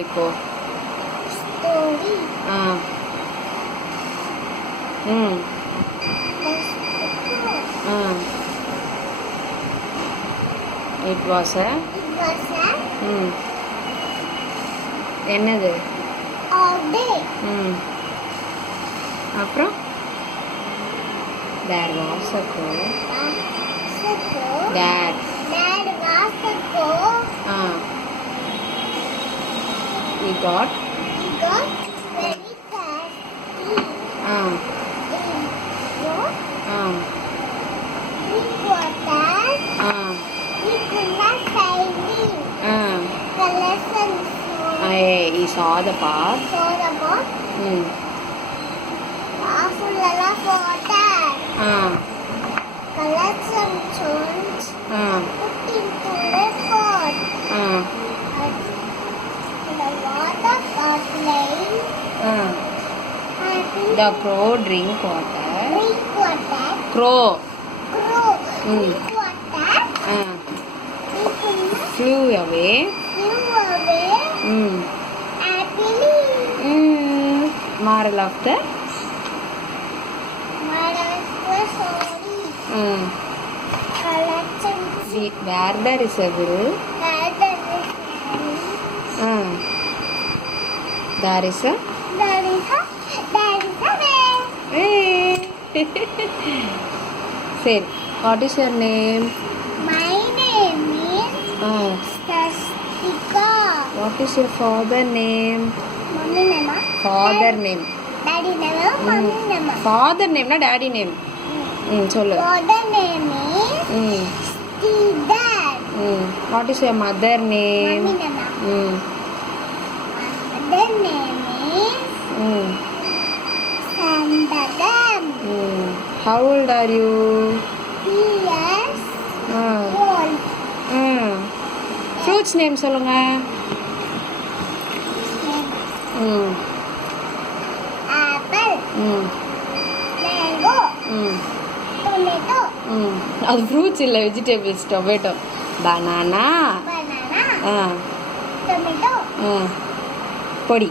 ஆரம்பிக்கோ. story. ம் It was a என்னது day. அப்புறம் there was a crow. Dad was a crow. He got very thirsty. Drink water. He could not find it. The lesson. He saw the path. Full of water. Collect some stones. Put into the pot. The water got plain. The crow drink water. Crow. Drink water. Flew away. Happily. Moral of the story. Where there is a will, there is a way. Say, what is your name? My name is Stastika. What is your father name? Mummy name. Father name. Daddy name. Mummy name. Father name na daddy name. Sollu. Father name is Dad. What is your mother name? Mummy name. Mother name is Sandagam. How old are you? 3 years old. Fruits name சொல்லுங்க. Apple. Mango. Tomato. அது fruits இல்லை, vegetables. Tomato, banana, Tomato. பொடி.